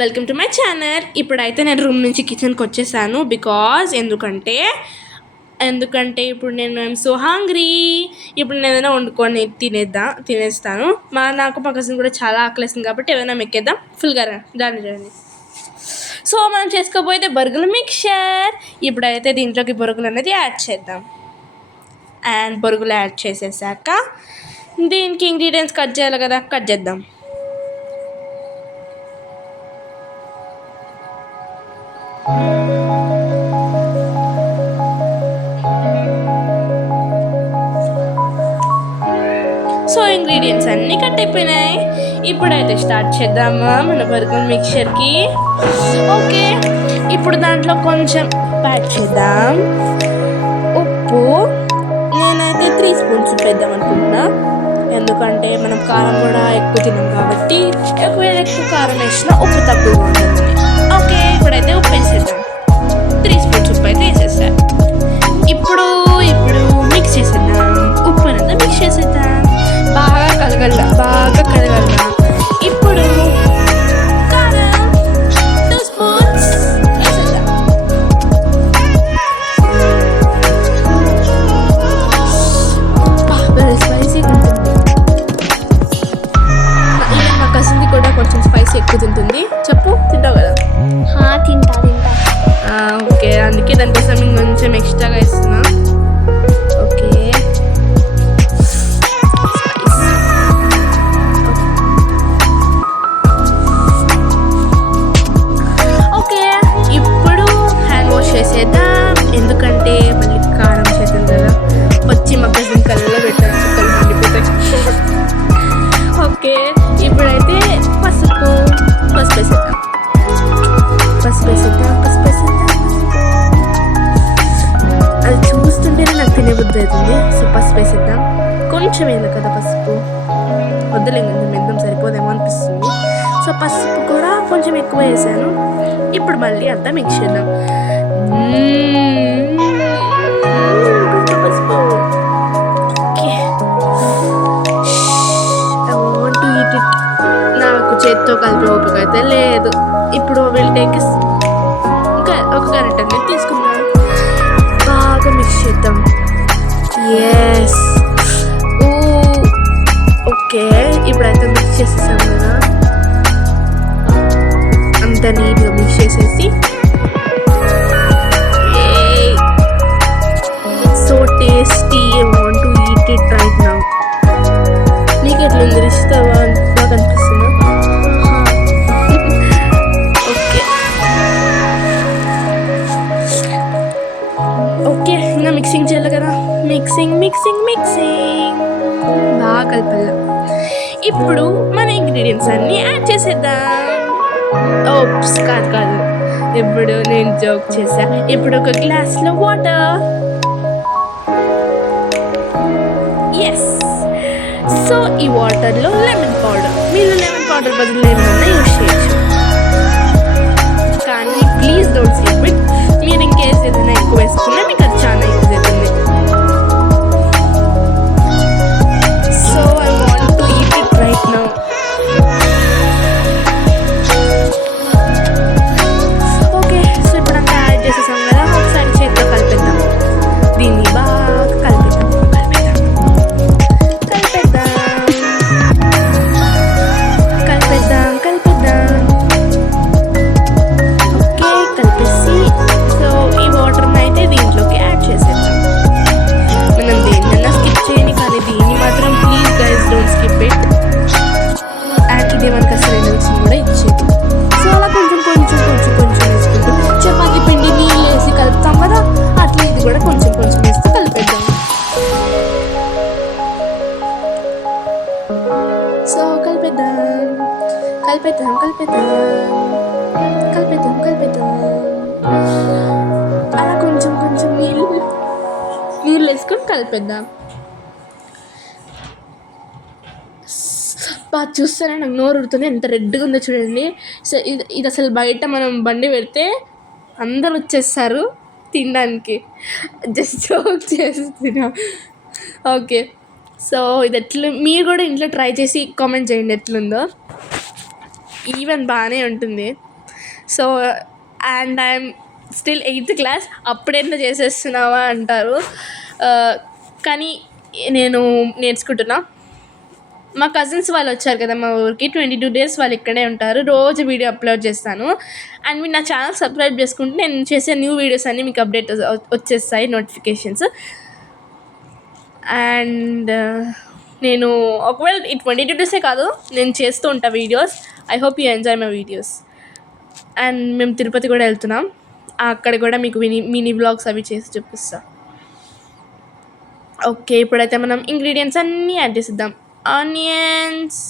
Welcome to my channel. ఇప్పుడైతే నేను room నుంచి కిచెన్కి వచ్చేసాను. ఎందుకంటే ఇప్పుడు నేను సో హంగ్రీ. ఇప్పుడు నేను ఏదైనా వండుకొని తినేస్తాను. నాకు మా కజిన్ కూడా చాలా ఆకలిస్తుంది కాబట్టి ఏదైనా మెక్కేద్దాం ఫుల్గా రండి. సో మనం చేసుకోబోయేది బొరుగుల మిక్చర్. ఇప్పుడైతే దీంట్లోకి బొరుగులు అనేది యాడ్ చేద్దాం. అండ్ బొరుగులు యాడ్ చేసేసాక దీనికి ఇంగ్రీడియంట్స్ కట్ చేయాలి కదా, కట్ చేద్దాం. సో ఇంగ్రీడియంట్స్ అన్నీ కట్ అయిపోయినాయి. ఇప్పుడైతే స్టార్ట్ చేద్దామా మన బర్గర్ మిక్చర్కి. ఓకే, ఇప్పుడు దాంట్లో కొంచెం యాడ్ చేద్దాం. ఉప్పు నేనైతే 3 స్పూన్స్ ఉప్పు వేద్దాం అనుకుంటున్నా. ఎందుకంటే మనం కారం కూడా ఎక్కువ తిన్నాం కాబట్టి ఎక్కువ కారం వేసినా ఉప్పు తక్కువ ఉంటుంది. ఓకే, ఇప్పుడైతే ఉప్పు వేసేద్దాం. 3 స్పూన్స్ ఉప్పు అయితే వేసేస్తాను. ఇప్పుడు మిక్స్ చేసేద్దాం. ఉప్పు అనేది మిక్స్ చేసేద్దాం. బాగా కలగల. ఇప్పుడు కారం 2 స్పూన్స్ వేసేద్దాం. స్పైసీగా ఉంటుంది. మా కజిన్కి కూడా కొంచెం స్పైసీ ఎక్కువ తింటుంది. చెప్పు, తింటావు కదా? తింటా. ఓకే, అందుకే దానికోసం కొంచెం ఎక్స్ట్రాగా ఇస్తున్నా. ఓకే, ఇప్పుడు హ్యాండ్ వాష్ చేసేద్దాం. ఎందుకంటే మళ్ళీ కారం చేద్దాం కదా, వచ్చి మా కజిన్ కళ్ళలో పెట్టాను, చుక్కలు మండిపోతాయి. ఓకే, ఇప్పుడైతే పసుపు వేసేద్దాం. అది చూస్తుంటేనే నాకు తినేబుద్ధి అవుతుంది. సో పసుపు వేసేద్దాం. కొంచెం వేయాలి కదా పసుపు, వద్దలేం కొంచెం వేద్దాం, సరిపోదేమో అనిపిస్తుంది. సో పసుపు కూడా కొంచెం ఎక్కువ వేసాను. ఇప్పుడు మళ్ళీ అంతా మిక్స్ చేద్దాం. పసుపు. Okay, I want to eat it. నాకు చేత్తో కలిపే ఓపిక అయితే లేదు. ఇప్పుడు టేక్ ఇంకా ఒక గరిటె అనేది తీసుకున్నాను. బాగా మిక్స్ చేద్దాం. ఎస్. ఓకే, ఇప్పుడైతే మిక్స్ చేసేసాం కదా, అంత నీట్గా మిక్స్ చేసేసి so tasty. I want to eat it right now. నీకు ఎట్లుంది రిషిత? బాగా అనిపిస్తుందా? ఓకే, ఇంకా మిక్సింగ్ చేయాలి కదా. మిక్సింగ్ బాగా కలపాల. ఇప్పుడు మన ఇంగ్రీడియంట్స్ అన్నీ యాడ్ చేసేద్దాం. ఓప్స్, కాదు, ఇప్పుడు నేను జోక్ చేసా. ఇప్పుడు ఒక గ్లాస్లో వాటర్. ఎస్. సో ఈ వాటర్లో లెమన్ పౌడర్. మీరు లెమన్ పౌడర్ బదులు ఏమైనా యూజ్ చేయొచ్చు, కానీ ప్లీజ్ డోంట్ స్కిప్ ఇట్. మీరు ఇంకేస్ ఏదైనా ఎక్కువ వేసుకున్నా మీకు అది చాలా యూజ్ అవుతుంది. So I want to eat it right now. Okay, so ఇప్పుడు అంతా యాడ్ చేసేసాం కదా, ఒకసారి చేతితో కలిపేద్దాం. దీన్ని బాగా కలిపేద్దాం. ఓకే, కలిపేసి సో ఈ వాటర్ని అయితే దీంట్లోకి యాడ్ చేసేద్దాం. మనం దేన్నైనా స్కిప్ చేయని, కానీ దీన్ని మాత్రం please guys don't skip it. And ఇదే మనకు అసలు ఎనర్జీ కూడా ఇచ్చేది. సో అలా కొంచెం వేసుకుంటూ చపాతీ పిండి నీళ్ళు వేసి కలుపుతాం కదా, అట్లా ఇది కూడా కొంచెం వేస్తూ కలిపేద్దాం. సో కలిపేద్దాం. అలా కొంచెం నీళ్ళు వేసుకొని కలిపేద్దాం. బాగా చూస్తేనే నాకు నోరు ఉడుతుంది. ఎంత రెడ్గా ఉందో చూడండి. సో ఇది అసలు బయట మనం బండి పెడితే అందరు వచ్చేస్తారు తినడానికి. జస్ట్ జోక్ చేస్తున్నా. ఓకే, సో ఇది మీరు కూడా ఇంట్లో ట్రై చేసి కామెంట్ చేయండి ఎట్లుందో. ఈవెన్ బాగానే ఉంటుంది. So and I'm still 8th class, అప్పుడెంత చేసేస్తున్నావా అంటారు. కానీ నేను నేర్చుకుంటున్నా. మా కజిన్స్ వాళ్ళు వచ్చారు కదా మా ఊరికి, 22 days వాళ్ళు ఇక్కడే ఉంటారు. రోజు వీడియో అప్లోడ్ చేస్తాను. అండ్ మీరు నా ఛానల్ సబ్స్క్రైబ్ చేసుకుంటే నేను చేసే న్యూ వీడియోస్ అన్నీ మీకు అప్డేట్ వచ్చేస్తాయి, నోటిఫికేషన్స్. అండ్ నేను ఒకవేళ ఈ 22 days కాదు, నేను చేస్తూ ఉంటా videos. I hope you enjoy my videos. And మేము తిరుపతి కూడా వెళ్తున్నాం, అక్కడ కూడా మీకు మినీ వ్లాగ్స్ అవి చేసి చూపిస్తా. ఓకే, ఇప్పుడైతే మనం ఇంగ్రీడియంట్స్ అన్నీ యాడ్ చేసిద్దాం. Onions,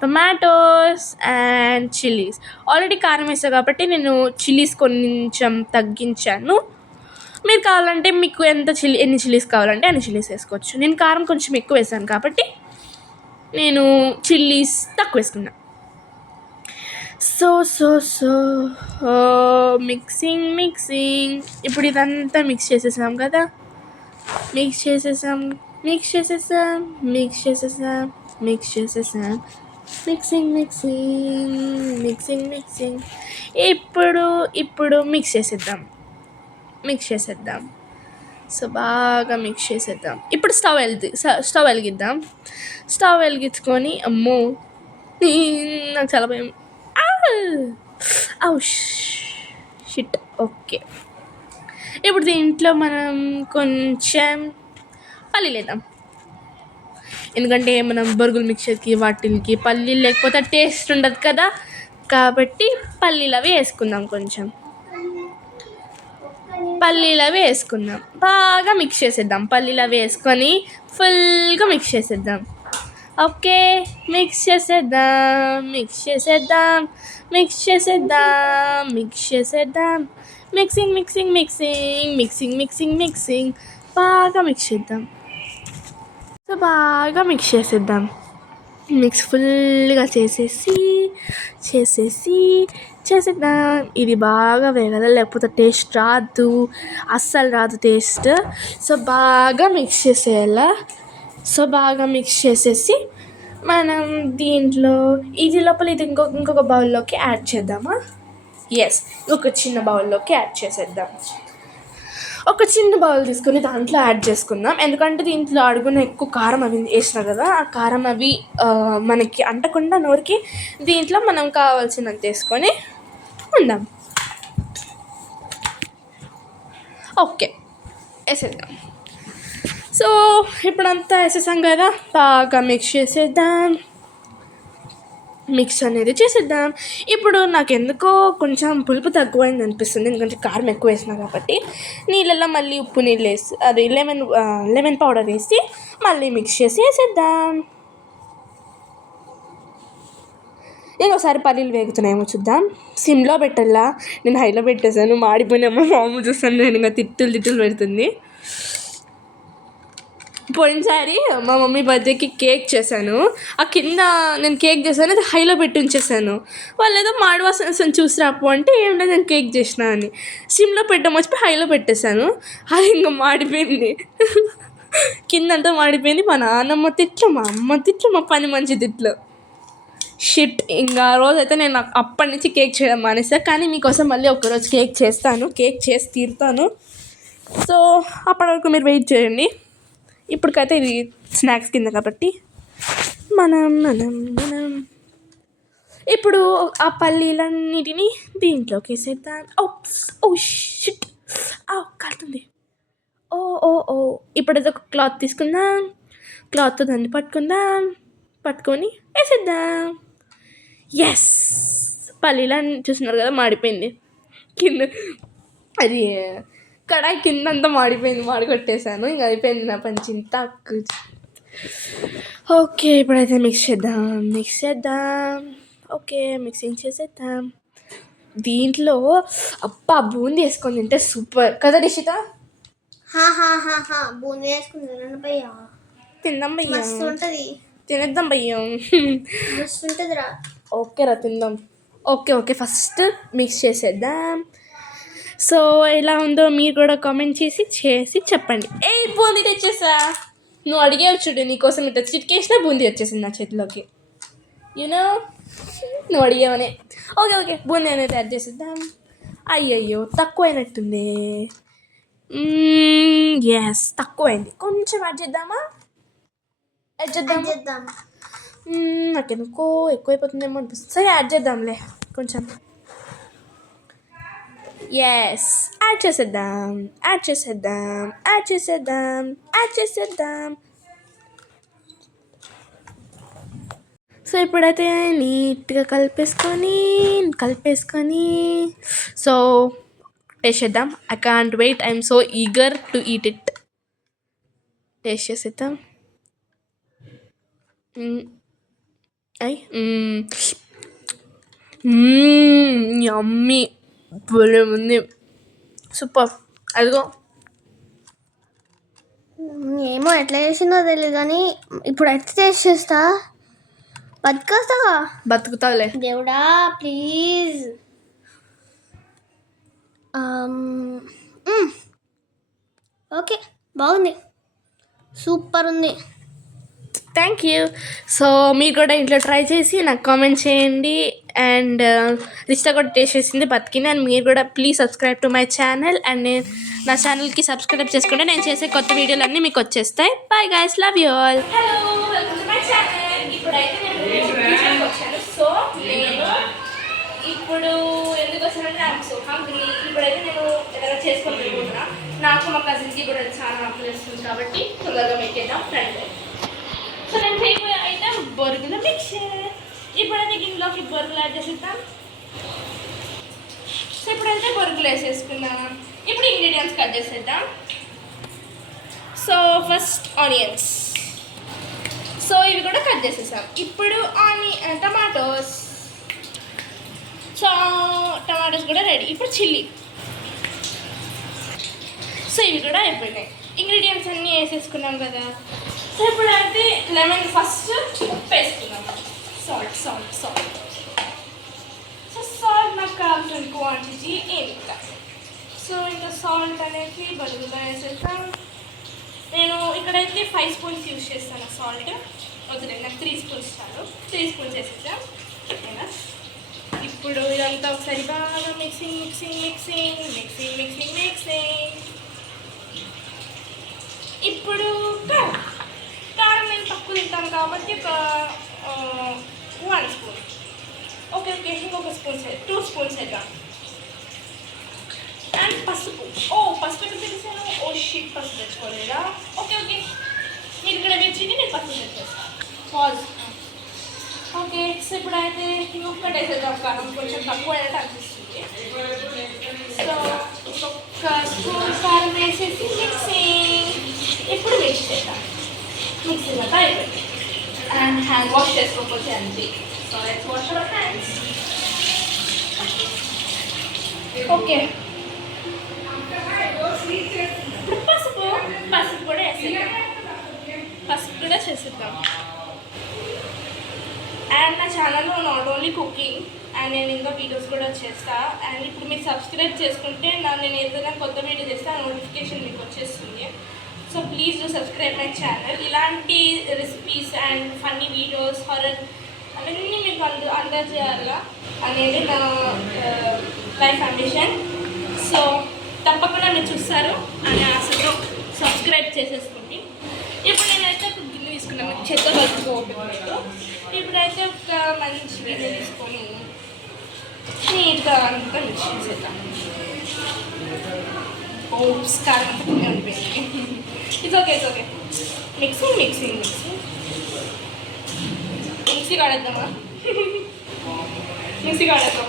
tomatoes and chillies. Already కారం వేసాను కాబట్టి నేను చిల్లీస్ కొంచెం తగ్గించాను. మీరు కావాలంటే మీకు ఎన్ని చిల్లీస్ కావాలంటే అన్ని చిల్లీస్ వేసుకోవచ్చు. నేను కారం కొంచెం ఎక్కువ వేసాను కాబట్టి నేను చిల్లీస్ తక్కువ వేసుకున్నా. So mixing. ఇప్పుడు ఇదంతా మిక్స్ చేసేసాం కదా, మిక్స్ చేసేసాం. మిక్సింగ్. ఇప్పుడు మిక్స్ చేసేద్దాం. సో బాగా మిక్స్ చేసేద్దాం. ఇప్పుడు స్టవ్ వెలిగించుకొని, అమ్మో నాకు చాలా భయం. షిట్. ఓకే, ఇప్పుడు దీంట్లో మనం కొంచెం పల్లీలు వేద్దాం. ఎందుకంటే మనం బొరుగుల మిక్చర్కి వాటికి పల్లీలు లేకపోతే టేస్ట్ ఉండదు కదా, కాబట్టి పల్లీలు అవి వేసుకుందాం. కొంచెం పల్లీలు అవి వేసుకుందాం. బాగా మిక్స్ చేసేద్దాం. పల్లీలు అవి వేసుకొని ఫుల్గా మిక్స్ చేసేద్దాం. ఓకే, మిక్స్ చేసేద్దాం. మిక్సింగ్. బాగా మిక్స్ చేద్దాం. సో బాగా మిక్స్ చేసేద్దాం. మిక్స్ ఫుల్గా చేసేద్దాం. ఇది బాగా వేగాలి, లేకపోతే టేస్ట్ రాదు, అస్సలు రాదు టేస్ట్. సో బాగా మిక్స్ చేసేయాలా. సో బాగా మిక్స్ చేసేసి మనం దీంట్లో ఇది లోపల ఇది ఇంకొక బౌల్లోకి యాడ్ చేద్దామా? ఎస్, ఒక చిన్న బౌల్లోకి యాడ్ చేసేద్దాం. ఒక చిన్న బౌల్ తీసుకొని దాంట్లో యాడ్ చేసుకుందాం. ఎందుకంటే దీంట్లో అడుగున ఎక్కువ కారం అవి వేసినా కదా, ఆ కారం అవి మనకి అంటకుండా నోరికి దీంట్లో మనం కావాల్సినంత వేసుకొని ఉందాం. ఓకే, వేసేద్దాం. సో ఇప్పుడంతా వేసేసాం కదా, బాగా మిక్స్ చేసేద్దాం. మిక్స్ అనేది చేసేద్దాం. ఇప్పుడు నాకు ఎందుకో కొంచెం పులుపు తక్కువైంది అనిపిస్తుంది, ఎందుకంటే కారం ఎక్కువ వేసినా కాబట్టి. నీళ్ళల్లో మళ్ళీ ఉప్పు నీళ్ళు వేసి అది లెమన్ పౌడర్ వేసి మళ్ళీ మిక్స్ చేసి వేసేద్దాం. ఇంకోసారి పల్లీలు వేగుతున్నాయేమో చూద్దాం. సిమ్లో పెట్టాలా, నేను హైలో పెట్టేశాను. మాడిపోయినామో మామూలు చూస్తాను, నేను ఇంకా తిట్టులు పెడుతుంది. పోయినసారి మా మమ్మీ బర్త్డేకి కేక్ చేశాను, ఆ కింద నేను కేక్ చేశాను, అది హైలో పెట్టి ఉంచేసాను. వాళ్ళు ఏదో మాడివాసన చూసి రాపు అంటే ఏం లేదు నేను కేక్ చేసిన అని సిమ్లో పెట్టడం వచ్చి హైలో పెట్టేశాను. అది ఇంకా మాడిపోయింది, కిందంతా మాడిపోయింది. మా నాన్నమ్మ తిట్లు, మా అమ్మ తిట్లు, మా పని మంచి తిట్లు. షిట్. ఇంకా ఆ రోజు అయితే నేను అప్పటి నుంచి కేక్ చేయడం మానేసా. కానీ మీకోసం మళ్ళీ ఒకరోజు కేక్ చేస్తాను, కేక్ చేసి తీరుతాను. సో అప్పటి వరకు మీరు వెయిట్ చేయండి. ఇప్పటికైతే ఇది స్నాక్స్ కింద కాబట్టి మనం ఇప్పుడు ఆ పల్లీలన్నిటినీ దీంట్లోకి వేసేద్దాం. ఓ షిట్, కాలుతుంది. ఓ ఇప్పుడు ఒక క్లాత్ తీసుకుందాం, క్లాత్తో దాన్ని పట్టుకొని వేసేద్దాం. ఎస్, పల్లీలని చూస్తున్నారు కదా, మాడిపోయింది కింద. అది కడాయి కింద అంతా మాడికొట్టేశాను. ఇంకా అయిపోయింది నా పని చింత. ఓకే, ఇప్పుడైతే మిక్స్ చేద్దాం. ఓకే, మిక్సింగ్ చేసేద్దాం. దీంట్లో అబ్బా బూందీ వేసుకొని తింటే సూపర్ కదా రిషిత? బూందీ వేసుకుని భయ్యా, తిందాం భయ్యా, తినేద్దాం భయ్యా. ఓకే రా, తిందాం. ఓకే, ఫస్ట్ మిక్స్ చేసేద్దాం. సో ఎలా ఉందో మీరు కూడా కామెంట్ చేసి చెప్పండి. బూందీ తెచ్చేసా, నువ్వు అడిగేవి చూడు, నీకోసం ఇట్లా చిటికేసినా బూందీ వచ్చేసింది నా చేతిలోకి. యూనో నువ్వు అడిగామనే. ఓకే ఓకే బూందీ అనేది యాడ్ చేసేద్దాం. అయ్యయ్యో తక్కువైనట్టుంది. ఎస్ తక్కువైంది, కొంచెం యాడ్ చేద్దామా? యాడ్ చేద్దాం. నాకెందుకో ఎక్కువైపోతుందేమో అనిపిస్తుంది. సరే యాడ్ చేద్దాంలే కొంచెం. ఎస్ యాడ్ చేసేద్దాం. సో ఇప్పుడైతే నీట్గా కలిపేసుకొని సో టేస్ట్ చేద్దాం. I can't wait, I'm so eager to eat it. Taste చేసేద్దాం. యమ్మీ, భలే ఉంది, సూపర్. అదిగో ఏమో ఎట్లా చేసిందో తెలియదు కానీ ఇప్పుడు ఎట్లా టేస్ట్ చేస్తా. బతికొస్తావా? బతుకుతావులే దేవుడా ప్లీజ్. ఓకే బాగుంది, సూపర్ ఉంది. Thank you. సో మీరు కూడా ఇంట్లో ట్రై చేసి నాకు కామెంట్ చేయండి. అండ్ రిష్తా కూడా టేస్ట్ చేసింది, బతికింది. అండ్ మీరు కూడా please subscribe to my channel. And నేను నా ఛానల్కి సబ్స్క్రైబ్ చేసుకుంటే నేను చేసే కొత్త వీడియోలు అన్నీ మీకు వచ్చేస్తాయి. Bye guys, love you all. Hello, welcome to my channel. ఇప్పుడైతే నేను వచ్చాను. సో నేను ఇప్పుడు ఎందుకు వచ్చానంటే ఐఎమ్ సో హంగ్రీ. ఇప్పుడైతే నేను ఏదైనా చేసుకొని వెళ్ళిపోతున్నా. నాకు మా కజిన్కి కూడా చాలా ఆకలి వేస్తుంది కాబట్టి తొందరగా మెక్కేద్దాం ఫ్రెండ్. సో నేను చేయబోయే ఐటమ్ బొరుగుల మిక్చర్. ఇప్పుడైతే గిన్నెలోకి బొరుగులు యాడ్ చేసేద్దాం. సో ఇప్పుడైతే బొరుగులు వేసేసుకుందాం. ఇప్పుడు ఇంగ్రీడియంట్స్ కట్ చేసేద్దాం. సో ఫస్ట్ ఆనియన్స్, సో ఇవి కూడా కట్ చేసేసాం. ఇప్పుడు టమాటోస్, సో టమాటోస్ కూడా రెడీ. ఇప్పుడు చిల్లీ, సో ఇవి కూడా అయిపోయినాయి. ఇంగ్రీడియంట్స్ అన్నీ వేసేసుకున్నాం కదా. సో ఇప్పుడైతే లెమన్ ఫస్ట్ ఉప్పు వేసుకున్నాం. సాల్ట్. సో సాల్ట్ నాకు కావాల్సిన క్వాంటిటీ ఎంత. సో ఇంకా సాల్ట్ అనేది బదులుగా వేసేస్తాం. నేను ఇక్కడైతే 5 స్పూన్స్ యూజ్ చేస్తాను సాల్ట్. వద్దులే, నాకు 3 స్పూన్స్ చాలు. 3 స్పూన్స్ వేసేసాం. ఇప్పుడు ఇదంతా ఒకసారి బాగా మిక్సింగ్. ఇప్పుడు కారం నేను తక్కువ తింటాను కాబట్టి ఒక 1 స్పూన్. ఓకే ఇంకొక స్పూన్ 2 స్పూన్స్ వేద్దాం. అండ్ పసుపు. పసుపు ఎందుకు తెలిసాను? షిట్, పసుపు తెచ్చుకోలేదా? ఓకే మీరు ఇక్కడ తెచ్చింది, నేను పసుపు తెచ్చేస్తాను. పాజ్. ఓకే, సో ఇప్పుడైతే ఇంకొకటి వేసేద్దాం. కారం కొంచెం తక్కువ అయినట్టు అనిపిస్తుంది. సో ఇంకొక స్పూన్ కారం వేసేసి మిక్సింగ్. ఇప్పుడు మిక్స్ చేద్దాం. మిక్సింగ్ అంతా అయిపోయింది. అండ్ హ్యాండ్ వాష్ చేసుకోకపోతే అంతే. So let's wash our hands. Okay, ఇప్పుడు పసుపు కూడా వేసేద్దాం. పసుపు కూడా చేసేద్దాం. అండ్ నా ఛానల్లో నాట్ ఓన్లీ కుకింగ్ అండ్ నేను ఇంకా వీడియోస్ కూడా చేస్తా. అండ్ ఇప్పుడు మీరు సబ్స్క్రైబ్ చేసుకుంటే నేను ఏదైనా కొత్త వీడియో చేస్తే ఆ నోటిఫికేషన్ మీకు వచ్చేస్తుంది. So please do subscribe my channel. ఇలాంటి recipes and funny videos, horror అవన్నీ మీకు అందజేయాలా అనేది నా లైఫ్ అంబిషన్. సో తప్పకుండా మీరు చూస్తారు అనే ఆశతో సబ్స్క్రైబ్ చేసేసుకోండి. ఇప్పుడు నేనైతే ఒక గిన్నె తీసుకున్నాను, చెత్త కలుపుకోవట్లేదు. ఇప్పుడైతే ఒక మంచి గిన్నె తీసుకొని నీట్గా అంతా మిక్స్ చేసేద్దాం. కారం అంతా ఉండిపోయింది. It's okay mixing. మిక్సీ కాడేద్దామా? మిక్సీ కాడేద్దాం.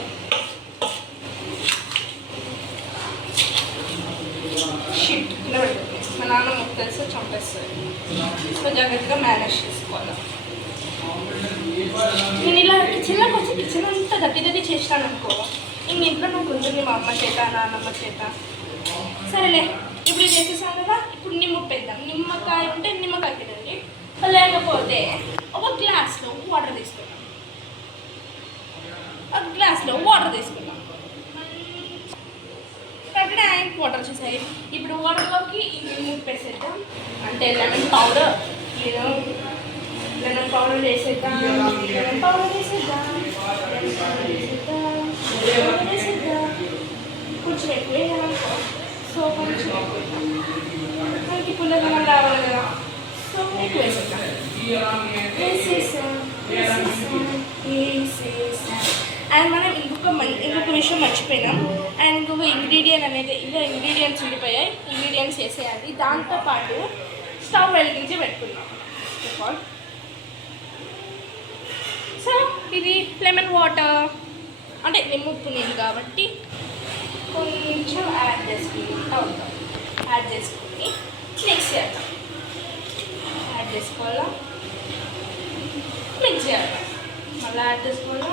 షిట్ నిలబెట్టుకుంది. మా నాన్న మొక్క తెలిసి చంపేస్తుంది. సో జాగ్రత్తగా మేనేజ్ చేసుకోవాలి. నేను ఇలా కిచెన్లోకి వచ్చి కిచెన్ అంతా గట్టి చేసినాను అనుకో, ఇంక ఇంట్లో నాకు ఉంటుంది మా అమ్మ చేత నాన్నమ్మ చేత. సరేలే, ఇప్పుడు చేసేసాను కదా. ఇప్పుడు నిమ్మప్పేద్దాం. నిమ్మకాయ ఉంటే నిమ్మకాయ తినండి, లేకపోతే ఒక గ్లాస్లో వాటర్ తీసుకుంటాం. అక్కడ వాటర్ వచ్చేసాయి. ఇప్పుడు వాటర్లోకి నిమ్మ వేసేద్దాం. అంటే లెమన్ పౌడర్ వేసేద్దాం. కొంచెం మనకి పుల్లదనం రావాలి కదా, సో ఎక్కువ వేసేద్దాం. అండ్ మనం ఇంకొక విషయం మర్చిపోయినాం. అండ్ ఇంకొక ఇంగ్రీడియంట్స్ ఉండిపోయాయి. ఇంగ్రీడియంట్స్ వేసేయాలి. దాంతోపాటు స్టవ్ వెలిగించి పెట్టుకున్నాం. సో ఇది లెమన్ వాటర్, అంటే నిమ్ముప్పు నీళ్ళు కాబట్టి కొంచెం యాడ్ చేసుకుని మిక్స్ చేద్దాం. యాడ్ చేసుకోవాలా, మిక్స్ చేయాలి, మళ్ళీ యాడ్ చేసుకోవాలా,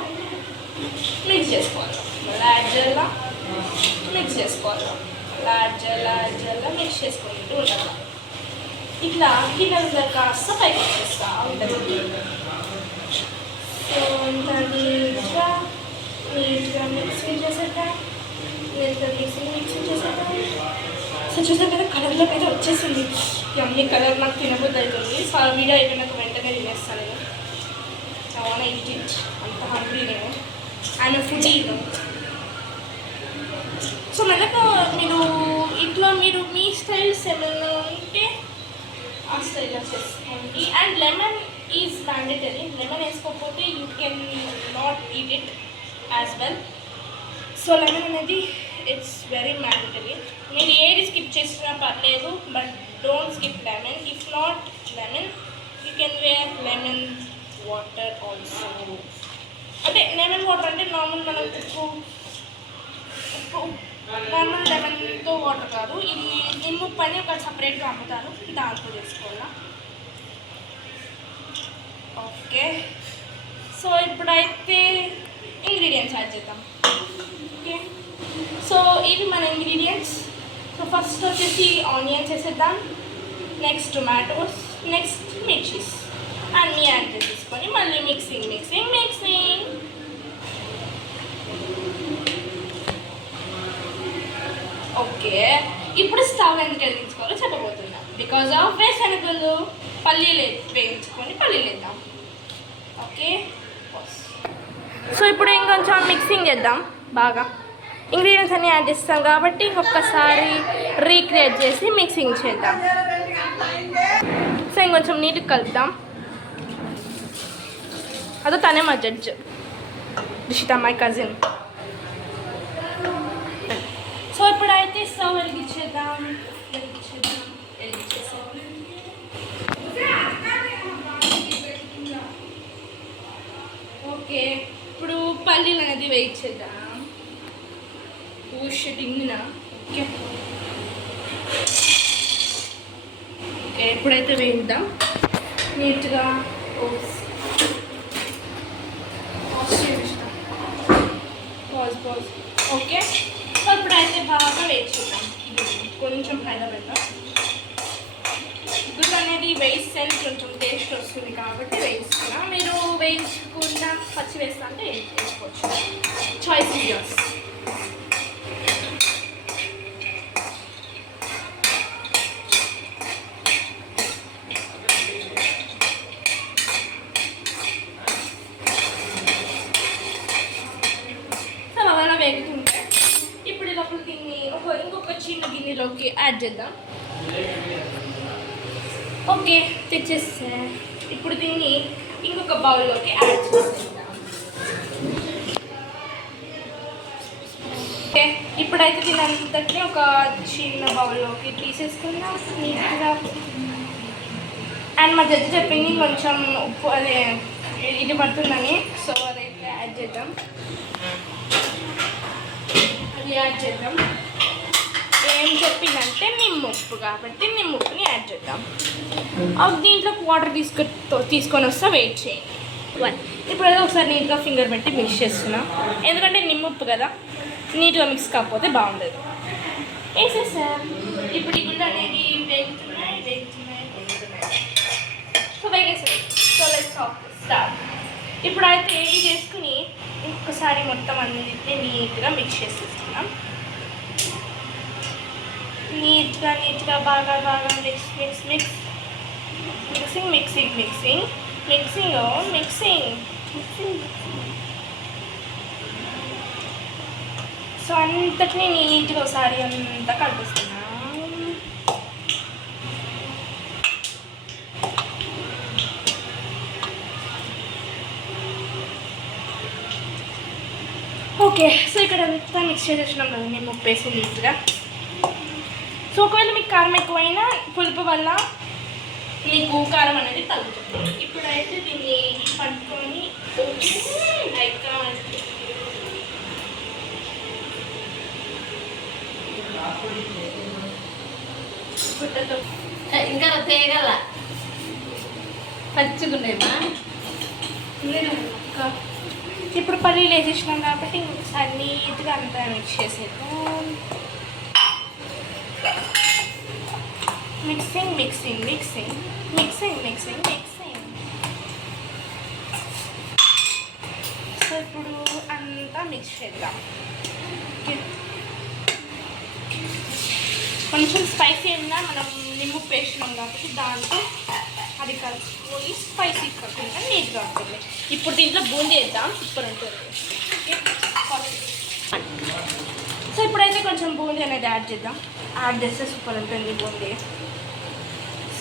మిక్స్ చేసుకోవాలి, మళ్ళీ యాడ్ చేయాలా, మిక్స్ చేసుకోవాలి, మళ్ళీ యాడ్ చేయాలా, మిక్స్ చేసుకుంటూ ఉండాలి. ఇట్లా గిన్నెలు కాస్త పైకి వచ్చేస్తా ఉంటుంది. సో ఇంత నీట్గా మిక్సింగ్ చేసాక సో చూసాక కదా కలర్లోకి అయితే వచ్చేసింది. అన్ని కలర్ నాకు తినబుద్ధి అవుతుంది. సో ఆ వీడియో అయిపోయినాక వెంటనే తినేస్తాను నేను. చాలా ఇట్ అంత హంగ్రీ నేను. ఆయన ఫుడ్ సో మనకు మీరు మీ స్టైల్స్ ఏమైనా ఉంటే ఆ స్టైల్లో చేసుకోండి. And lemon is mandatory. Lemon వేసుకోకపోతే you can not eat it as well. So lemon అనేది ఇట్స్ వెరీ మ్యాండేటరీ. మీరు ఏది స్కిప్ చేసినా పర్లేదు, but don't skip lemon. If not lemon you can wear lemon water also. అంటే lemon water అంటే normal మనం ఉప్పు నార్మల్ లెమన్తో వాటర్ కాదు, ఇది నిమ్ముప్పు అని ఒక సపరేట్గా అమ్ముతారు, దాంతో చేసుకోవాలా. ఓకే, సో ఇప్పుడైతే ఇంగ్రీడియంట్స్ యాడ్ చేద్దాం. ఓకే, సో ఇవి మన ఇంగ్రీడియంట్స్. సో ఫస్ట్ వచ్చేసి ఆనియన్స్ వేసేద్దాం, నెక్స్ట్ టొమాటోస్, నెక్స్ట్ మిర్చీస్ అన్నీ యాడ్ చేసేసుకొని మళ్ళీ మిక్సింగ్. ఓకే, ఇప్పుడు స్టవ్ ఎందుకు వెలిగించుకోవాలో చెప్పబోతున్నాం. బికాజ్ ఆఫ్ వేరుశనగలు, పల్లీలు వేయించుకొని పల్లీలు వేద్దాం. ఓకే, సో ఇప్పుడు ఇంకొంచెం మిక్సింగ్ చేద్దాం బాగా. ఇంగ్రీడియంట్స్ అన్నీ యాడ్ చేస్తాం కాబట్టి ఇంకొకసారి రీక్రియేట్ చేసి మిక్సింగ్ చేద్దాం. సో ఇంకొంచెం నీట్గా కలుపుదాం. అదో తనే మా judge, Rishitha my cousin. So ఇప్పుడైతే స్టవ్ వెలిగించేద్దాం. ఓకే, ఇప్పుడు పల్లీలు అనేది వేయించేద్దాం. టింగినా. ఓకే ఓకే, ఇప్పుడైతే వేయిద్దాం నీట్గా. పాజ్. ఓకే, సో ఇప్పుడైతే బాగా వేయించుకుందాం. కొంచెం హైలో పెడతాం. గుడ్డు అనేది వేయిస్తే కొంచెం టేస్ట్ వస్తుంది కాబట్టి వేయిస్తున్నా. మీరు వేయించకుండా పచ్చి వేస్తా అంటే వేసుకోవచ్చు, చాయిస్ వీడియోస్. వేగుతుంటే ఇప్పుడు లోపల దీన్ని ఇంకొక చిన్న గిన్నెలోకి యాడ్ చేద్దాం. ఓకే, తెచ్చేస్తే ఇప్పుడు దీన్ని ఇంకొక బౌల్లోకి యాడ్ చేసేద్దాం. ఓకే, ఇప్పుడైతే దీని అంతటిని ఒక చిన్న బౌల్లోకి తీసేసుకుందాం నీట్గా. అండ్ మా జడ్జి చెప్పింది కొంచెం ఉప్పు అదే ఇది పడుతుందని, సో అదైతే యాడ్ చేద్దాం. యాడ్ చేద్దాం. ఏం చెప్పిందంటే నిమ్ముప్పు కాబట్టి నిమ్ముప్పుని యాడ్ చేద్దాం. దీంట్లోకి వాటర్ తీసుకొని వస్తే వెయిట్ చేయండి. ఇప్పుడు ఏదో ఒకసారి నీట్గా ఫింగర్ పెట్టి మిక్స్ చేస్తున్నా, ఎందుకంటే నిమ్ముప్పు కదా, నీట్గా మిక్స్ కాకపోతే బాగుండదు. వేసేసా. ఇప్పుడు ఈ గుడ్లు అనేది వేగుతున్నాయి. సో వేగేసాయి. So let's start. ఇప్పుడైతే ఏది చేసుకుని ఇంకొకసారి మొత్తం అన్నిటిని నీట్గా మిక్స్ చేసేస్తున్నాం. నీట్గా బాగా మిక్సింగ్. సో అంతటినీ నీట్గా ఒకసారి అంతా కలిపిస్తున్నా. ఓకే, సో ఇక్కడ అంతా మిక్స్ చేసేసినాం కదా మేము ఉప్పేసి నీట్గా. సో ఒకవేళ మీకు కారం ఎక్కువైనా పులుపు వల్ల మీకు కారం అనేది తగ్గుతుంది. ఇప్పుడైతే దీన్ని పట్టుకొని ఇంకా తేగల పచ్చుకునేమా. ఇప్పుడు పల్లీలు వేసేసినాం కాబట్టి ఇంకొకసారి నీట్గా అంతా మిక్స్ చేసేద్దాం. Mixing mixing mixing mixing mixing mixing. So ఇప్పుడు అంతా మిక్స్ చేద్దాం. కొంచెం స్పైసీ అయినా మనం నిమ్ము వేసినాం కాబట్టి దాంతో అది కలిసిపోయి స్పైసీ కాకుండా నీట్గా ఉంటుంది. ఇప్పుడు దీంట్లో బూందీ వేద్దాం, సూపర్ ఉంటుంది. సో ఇప్పుడైతే కొంచెం బూందీ అనేది యాడ్ చేద్దాం. యాడ్ చేస్తే సూపర్ ఉంటుంది బూందీ.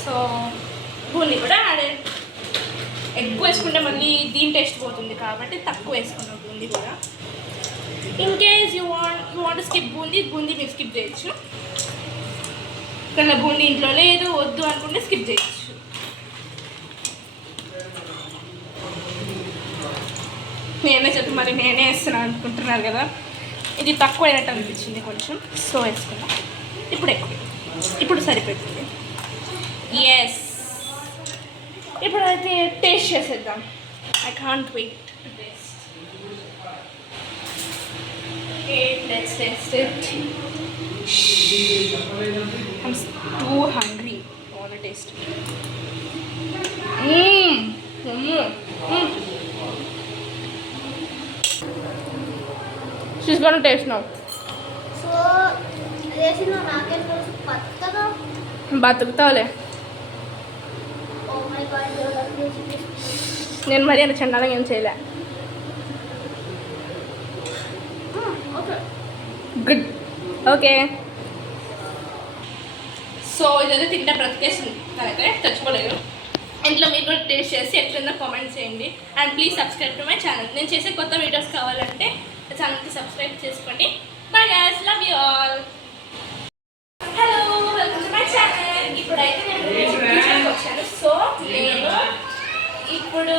సో బూందీ కూడా యాడ్, ఎక్కువ వేసుకుంటే మళ్ళీ దీని టేస్ట్ పోతుంది కాబట్టి తక్కువ వేసుకున్నాం బూందీ కూడా. In case you want skip boondi మీరు స్కిప్ చేయొచ్చు. కానీ బూందీ ఇంట్లో లేదు వద్దు అనుకుంటే స్కిప్ చేయొచ్చు. నేనే చెప్పి మరి నేనే వేస్తున్నాను అనుకుంటున్నారు కదా, ఇది తక్కువ అయినట్టు అనిపించింది కొంచెం, సో వేసుకున్నాం. ఇప్పుడు సరిపోతుంది. ఎస్, ఇప్పుడైతే టేస్ట్ చేసేద్దాం. I can't wait to taste. Let's taste it. I'm too hungry. I want to taste it. She's gonna taste now. So వేసిన నాకేం తెలుసు పచ్చగా బతుకుతావులే. ఓ మై గాడ్, నేను మరి అంత చండాలంగా ఏం చేయలే. Okay good. ఓకే, సో ఇదైతే తింటే బ్రతికేసింది, తనైతే తెచ్చుకోలేదు. ఇంట్లో మీరు కూడా టేస్ట్ చేసి ఎట్లుందో కామెంట్ చేయండి. And please subscribe to my channel. నేను చేసే కొత్త వీడియోస్ కావాలంటే ఛానల్కి సబ్స్క్రైబ్ చేసుకోండి. Bye guys, love you all. Hello, welcome to my channel. ఇప్పుడైతే నేను కిచెన్కి వచ్చాను. సో నేను ఇప్పుడు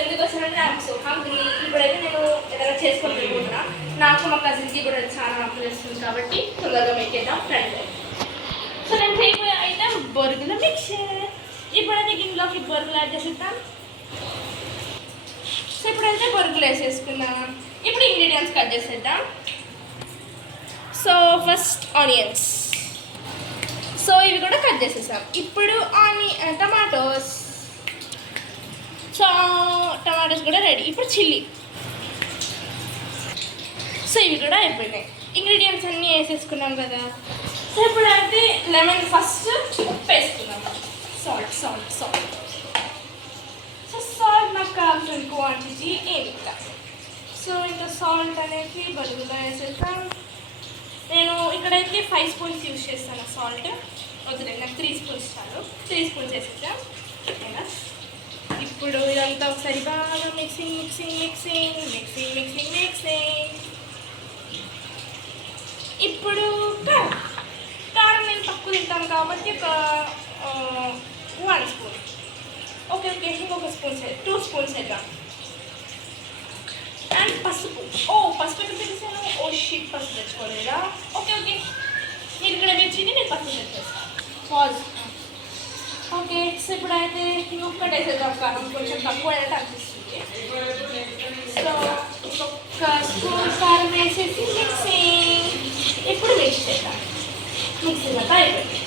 ఎందుకు వచ్చానంటే నాకు సో హంగ్రీ. ఇప్పుడైతే నేను ఏదైనా చేసుకొని వెళ్ళిపోతున్నా. నాకు మా కజిన్కి కూడా చాలా ఆకలి వేస్తుంది కాబట్టి తొందరగా మెక్కేద్దాం ఫ్రెండ్. సో నేను చేయబోయే ఐటమ్ బొరుగుల మిక్చర్. ఇప్పుడైతే గిన్నెలోకి బొరుగులు యాడ్ చేసేద్దాం. సో ఇప్పుడైతే బొరుగులు వేసేసుకుందాం. ఇప్పుడు ఇంగ్రీడియంట్స్ కట్ చేసేద్దాం. సో ఫస్ట్ ఆనియన్స్, సో ఇవి కూడా కట్ చేసేసాం. ఇప్పుడు టమాటోస్, సో టమాటోస్ కూడా రెడీ. ఇప్పుడు చిల్లీ, సో ఇవి కూడా అయిపోయినాయి. ఇంగ్రీడియంట్స్ అన్నీ వేసేసుకున్నాం కదా. సో ఇప్పుడైతే లెమన్, ఫస్ట్ ఉప్పు వేసుకున్నాం. Salt salt salt so salt నాకు కావాల్సిన క్వాంటిటీ ఏమిట. సో ఇంకా సాల్ట్ అనేది బరుగులో వేసేస్తాం. నేను ఇక్కడైతే 5 స్పూన్స్ యూజ్ చేస్తాను సాల్ట్. వద్దులే, నాకు 3 స్పూన్స్ చాలు. 3 స్పూన్స్ వేసేద్దాం. ఇప్పుడు ఇదంతా ఒకసారి బాగా mixing mixing mixing mixing mixing mixing. ఇప్పుడు కారం నేను తక్కువ తింటాను కాబట్టి ఒక 1 స్పూన్. ఓకే ఓకే, ఇంకొక స్పూన్స్ 2 స్పూన్స్ వేద్దాం. అండ్ పసుపు. పసుపు ఎక్కడ తెచ్చాను? షీట్ పసుపు తెచ్చుకోలేదా? ఓకే ఓకే, మీరు ఇక్కడ తెచ్చింది నేను పసుపు తెచ్చేస్తాను. పాజ్. ఓకే, సో ఇప్పుడైతే ఇంకొకటి వేసేద్దాం. కారం కొంచెం తక్కువ అయినట్టు అనిపిస్తుంది. సో ఇంకొక స్పూన్ కారం వేసేసి మిక్సింగ్. ఇప్పుడు మిక్స్ చేద్దాం. మిక్సింగ్ అంతా అయిపోయింది.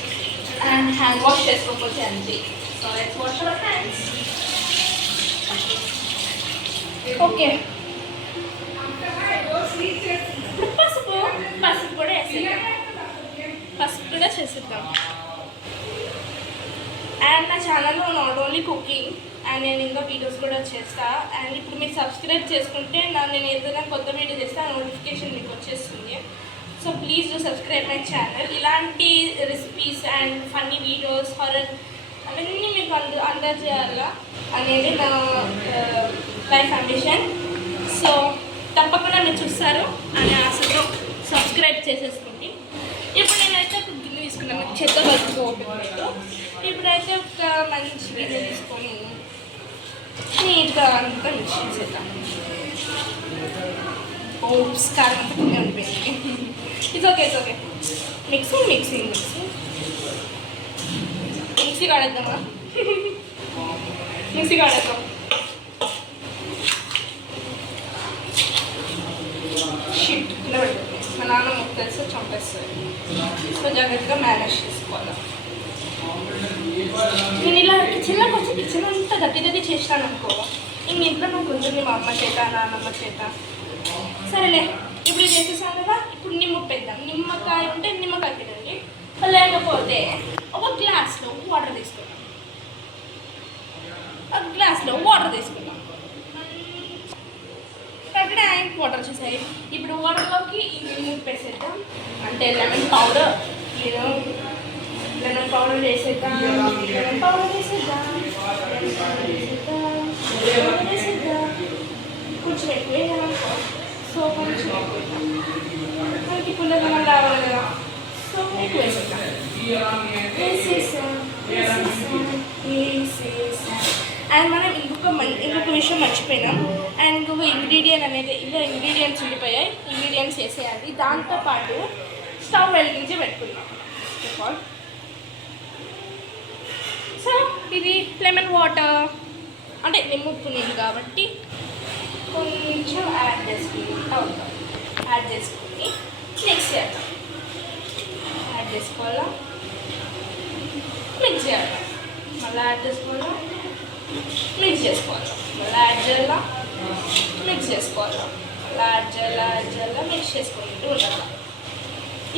అండ్ హ్యాండ్ వాష్ చేసుకోకపోతే అంతే. So let's wash our hands. Okay, పసుపు కూడా వేసేద్దాం. పసుపు కూడా చేసేద్దాం. అండ్ నా ఛానల్లో నాట్ ఓన్లీ కుకింగ్ అండ్ నేను ఇంకా వీడియోస్ కూడా చేస్తాను. అండ్ ఇప్పుడు మీరు సబ్స్క్రైబ్ చేసుకుంటే నేను ఏదైనా కొత్త వీడియో చేస్తే నోటిఫికేషన్ మీకు వచ్చేస్తుంది. So please do subscribe my channel. ఇలాంటి recipes and funny videos, horror అవన్నీ మీకు అందజేయాలా అనేది నా లైఫ్ అంబిషన్. సో తప్పకుండా మీరు చూస్తారు అని ఆశతో సబ్స్క్రైబ్ చేసేసుకోండి. ఇప్పుడు నేనైతే ఒక గిన్నె తీసుకున్నాను, చెత్త కలుపుకోవట్లేదు. ఇప్పుడైతే ఒక మంచి గిన్నె తీసుకొని నీట్గా అంతా మిక్స్ చేసేద్దాం. ఓప్స్ కారం అంతా కింద ఉండిపోయింది. ఇట్స్ ఓకే మిక్సింగ్ మిక్సీ కాడేద్దామా? మిక్సీ కాడేద్దాం. షిట్ కింద పెడుతుంది. మా నాన్న ముక్కు తెలిసి చంపేస్తుంది. సో జాగ్రత్తగా మేనేజ్ చేసుకోవాలి. నేను ఇలా కిచెన్లోకి వచ్చి కిచెన్ అంతా గట్టి చేస్తాను అనుకో, ఇంక ఇంట్లో నాకు ఉంటుంది మా అమ్మ చేత నాన్నమ్మ చేత. సరేలే, ఇప్పుడు చేసేసాను కదా. ఇప్పుడు నిమ్మ పెద్దాం. నిమ్మకాయ ఉంటే నిమ్మకాయ తినండి, లేకపోతే ఒక గ్లాస్లో వాటర్ తీసుకుందాం. వాటర్ వచ్చేసాయి. ఇప్పుడు వాటర్లోకి ఈ నిమ్మ వేసేద్దాం, అంటే లెమన్ పౌడర్ వేసేద్దాం. కొంచెం ఎక్కువ వేయాలనుకో, సో కొంచెం మనకి పుల్లదనం రావాలి కదా, సో ఎక్కువ వేసేద్దాం. అండ్ మనం ఇంకొక విషయం మర్చిపోయినాం. అండ్ ఇంకొక ఇంగ్రీడియంట్స్ ఉండిపోయాయి. ఇంగ్రీడియంట్స్ వేసేయాలి. దాంతోపాటు స్టవ్ వెలిగించి పెట్టుకున్నాం. సో ఇది లెమన్ వాటర్, అంటే నిమ్ముప్పు నీళ్ళు కాబట్టి కొంచెం యాడ్ చేసుకుని మిక్స్ చేద్దాం. మిక్స్ చేయాలి. మళ్ళీ యాడ్ చేసుకోవాలా, మిక్స్ చేసుకోవాలి. మళ్ళీ యాడ్ చేయాలా, మిక్స్ చేసుకోవాలి. మళ్ళీ యాడ్ చేయాలా, మిక్స్ చేసుకుంటూ ఉండాలి.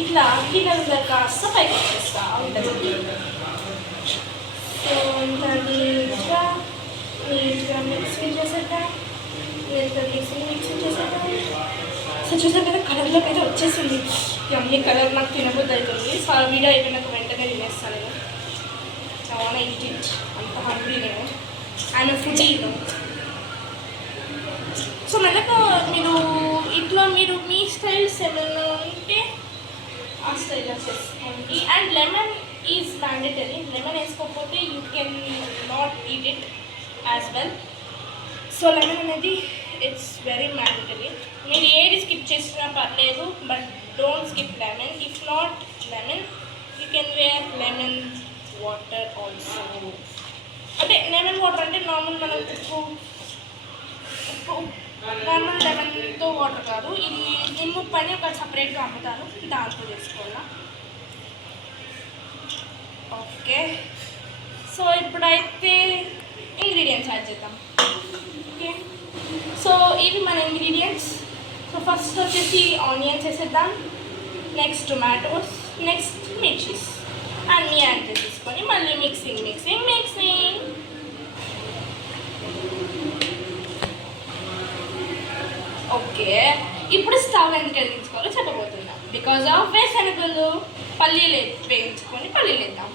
ఇట్లా గిన్నెల కాస్త పైకి వచ్చేస్తా ఉంటుంది. సో ఇంకా నీట్గా మిక్స్ చేసేద్దాం. సో చూసారు కదా, కలర్లోకి అయితే వచ్చేసింది. అన్ని కలర్ నాకు తినబుద్ధి అవుతుంది. సో వీడియో అయిపోయినాక వెంటనే తినేస్తాను నేను. చాలా ఈట్ అంత హంగ్రీ నేను, ఆయన ఫుడ్ సో మనకు మీరు మీ స్టైల్స్ ఏమైనా ఉంటే ఆ స్టైల్లో చేసుకోండి. And lemon is mandatory. Lemon వేసుకోకపోతే you can not eat it as well. So lemon అనేది ఇట్స్ వెరీ మ్యాండేటరీ. మీరు ఏది స్కిప్ చేసినా పర్లేదు, but don't skip lemon. If not lemon you can wear lemon water also. అంటే lemon water అంటే normal మనం ఉప్పు నార్మల్ లెమన్తో వాటర్ కాదు, ఇది నిమ్ముప్పు అని ఒక సపరేట్గా అమ్ముతారు, దాంతో చేసుకోవాలా. ఓకే, సో ఇప్పుడైతే ఇంగ్రీడియంట్స్ యాడ్ చేద్దాం. ఓకే, సో ఇవి మన ఇంగ్రీడియంట్స్. సో ఫస్ట్ వచ్చేసి ఆనియన్స్ వేసేద్దాం, నెక్స్ట్ టొమాటోస్, నెక్స్ట్ మిర్చీస్ అన్నీ యాడ్ చేసేసుకొని మళ్ళీ మిక్సింగ్. ఓకే, ఇప్పుడు స్టవ్ ఎందుకు వెలిగించుకోవాలో చెప్పబోతున్నాం. బికాజ్ ఆఫ్ వేరుశనగలు, పల్లీలు వేయించుకొని పల్లీలు వేద్దాం.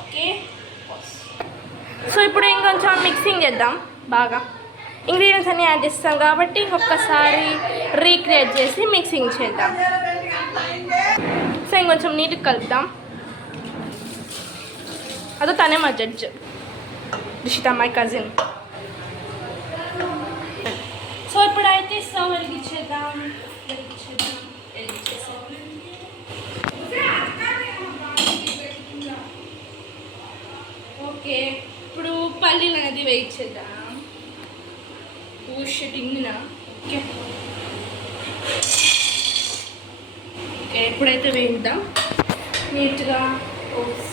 ఓకే, సో ఇప్పుడు ఇంకొంచెం మిక్సింగ్ చేద్దాం. బాగా ఇంగ్రీడియంట్స్ అన్నీ యాడ్ చేస్తాం కాబట్టి ఇంకొకసారి రీక్రియేట్ చేసి మిక్సింగ్ చేద్దాం. సో ఇంకొంచెం నీట్గా కలుపుదాం. అదో తనే మా judge, Rishitha my cousin. So ఇప్పుడైతే స్టవ్ వెలిగించేద్దాం. ఓకే, ఇప్పుడు పల్లీలు అనేది వేయించేద్దాం. టింగిన. ఓకే ఓకే, ఇప్పుడైతే వేయిద్దాం నీట్గా. పాజ్.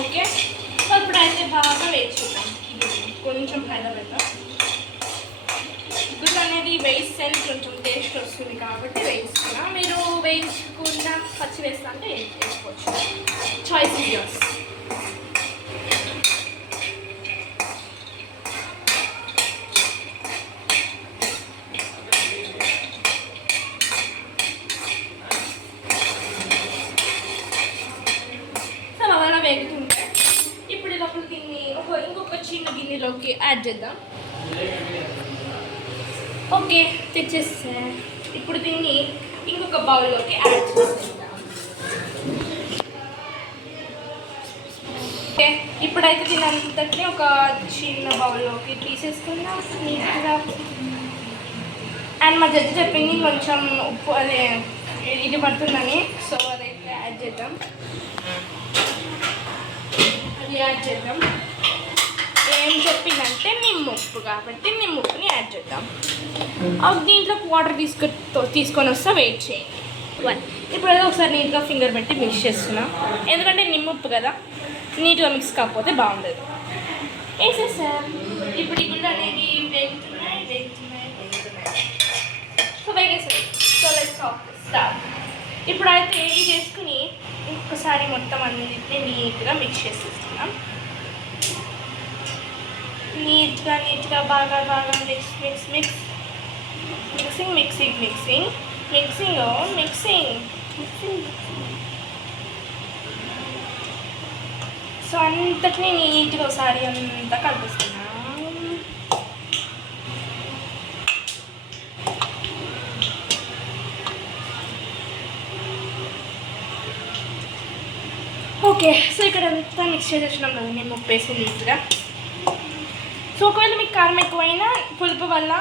ఓకే, సో ఇప్పుడైతే బాగా వేయించుకుందాం. కొంచెం పైన పెడతాం. గుడ్డు అనేది వేయిస్తే కొంచెం టేస్ట్ వస్తుంది కాబట్టి వేయిస్తున్నా. మీరు వేయించుకున్న పచ్చి వేస్తా అంటే వేసుకోవచ్చు, చాయిస్ ఇస్ యోర్స్. వేగుతుంటే ఇప్పుడు లోపల దీన్ని ఇంకొక చిన్న గిన్నెలోకి యాడ్ చేద్దాం. ఓకే, తెచ్చేస్తా. ఇప్పుడు దీన్ని ఇంకొక బౌల్లోకి యాడ్ చేసేద్దాం. ఓకే, ఇప్పుడైతే దీని అంతటిని ఒక చిన్న బౌల్లోకి తీసేసుకుందాం నీట్గా. అండ్ మా జడ్జి చెప్పింది కొంచెం ఉప్పు అదే ఇది పడుతుందని, సో అదైతే యాడ్ చేద్దాం. అది యాడ్ చేద్దాం. ఏం చెప్పిందంటే నిమ్ముప్పు, కాబట్టి నిమ్ముప్పుని యాడ్ చేద్దాం. దీంట్లో వాటర్ తీసుకొని వస్తే వెయిట్ చేయండి. ఇప్పుడు ఏదో ఒకసారి నీట్గా ఫింగర్ పెట్టి మిక్స్ చేస్తున్నాం, ఎందుకంటే నిమ్ముప్పు కదా, నీట్గా మిక్స్ కాకపోతే బాగుండదు. వేసేసాం. ఇప్పుడు ఈ గుళ్ళు అనేది వేగుతున్నాయి. సో వేగేసాయి. So let's start. ఇప్పుడైతే ఇది చేసుకుని ఇంకొకసారి మొత్తం అన్నిటిని నీట్గా మిక్స్ చేసేస్తున్నాం. నీట్గా బాగా మిక్సింగ్. సో అంతటినీ నీట్గా ఒకసారి అంతా కలిపిస్తున్నాం. ఓకే, సో ఇక్కడ అంతా మిక్స్ చేసేసినాం కదా మేము ఉప్పేసి నీట్గా. సో ఒకవేళ మీకు కారం ఎక్కువైనా పులుపు వల్ల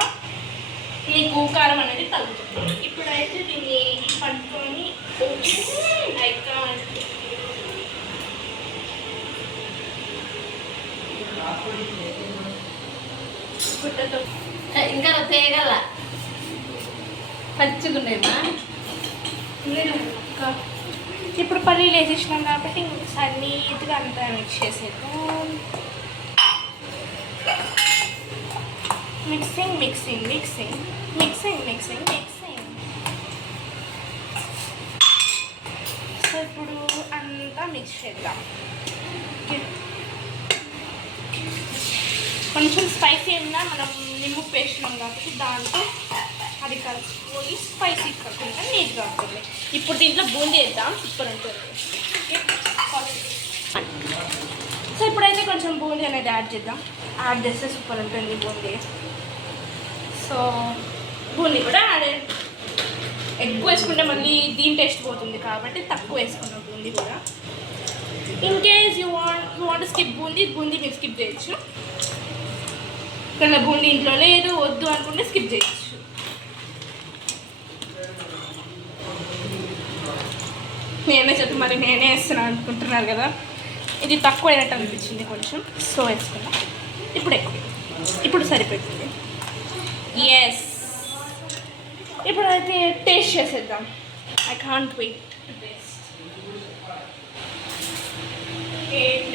మీకు కారం అనేది తగ్గుతుంది. ఇప్పుడైతే దీన్ని పట్టుకొని గుడ్డతో ఇంకా తేగల పచ్చిగుండేమా. ఇప్పుడు పల్లీలు వేసేసినాం కాబట్టి ఇంకొకసారి నీట్గా అంతా మిక్స్ చేసేద్దాం. మిక్సింగ్. సో ఇప్పుడు అంతా మిక్స్ చేద్దాం. కొంచెం స్పైసీ ఉన్నా మనం నిమ్ము వేసినాం కాబట్టి దాంతో అది కలిసిపోయి స్పైసీ కాకుండా నీట్గా ఉంటుంది. ఇప్పుడు దీంట్లో బూందీ వేద్దాం, సూపర్ ఉంటుంది. సో ఇప్పుడైతే కొంచెం బూందీ అనేది యాడ్ చేస్తే సూపర్ ఉంటుంది బూందీ. సో బూందీ కూడా ఎక్కువ వేసుకుంటే మళ్ళీ దీని టేస్ట్ పోతుంది కాబట్టి తక్కువ వేసుకున్నాం బూందీ కూడా. In case you want skip boondi మీరు స్కిప్ చేయొచ్చు. కానీ బూందీ ఇంట్లో లేదు వద్దు అనుకుంటే స్కిప్ చేయొచ్చు. నేనే వేస్తున్నాను అనుకుంటున్నారు కదా, ఇది తక్కువ అయినట్టు అనిపించింది కొంచెం, సో వేసుకున్నా. ఇప్పుడు సరిపోతుంది. ఎస్, ఇప్పుడైతే టేస్ట్ చేసేద్దాం. I can't wait to taste.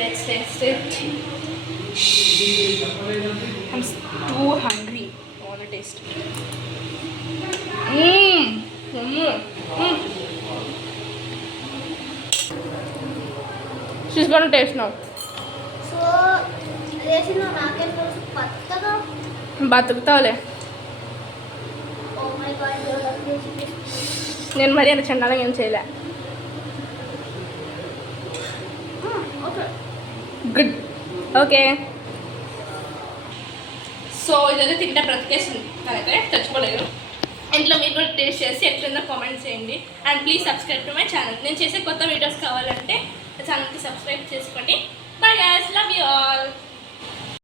Let's taste it. I'm too hungry. I want to taste. She's gonna taste now. So వేసిన నాకేం తెలుసు పచ్చగా బతుకుతావులే. ఓ మై గాడ్, నేను మరీ అంత చండాలంగా ఏం చేయలే. గుడ్. ఓకే, సో ఇదైతే తింటే బ్రతికేసింది, తనైతే చచ్చిపోలేదు. ఇంట్లో మీరు కూడా టేస్ట్ చేసి ఎట్లుందో కామెంట్ చేయండి. And please subscribe to my channel. నేను చేసే కొత్త వీడియోస్ కావాలంటే ఛానల్కి సబ్స్క్రైబ్ చేసుకోండి. Bye guys, love you all.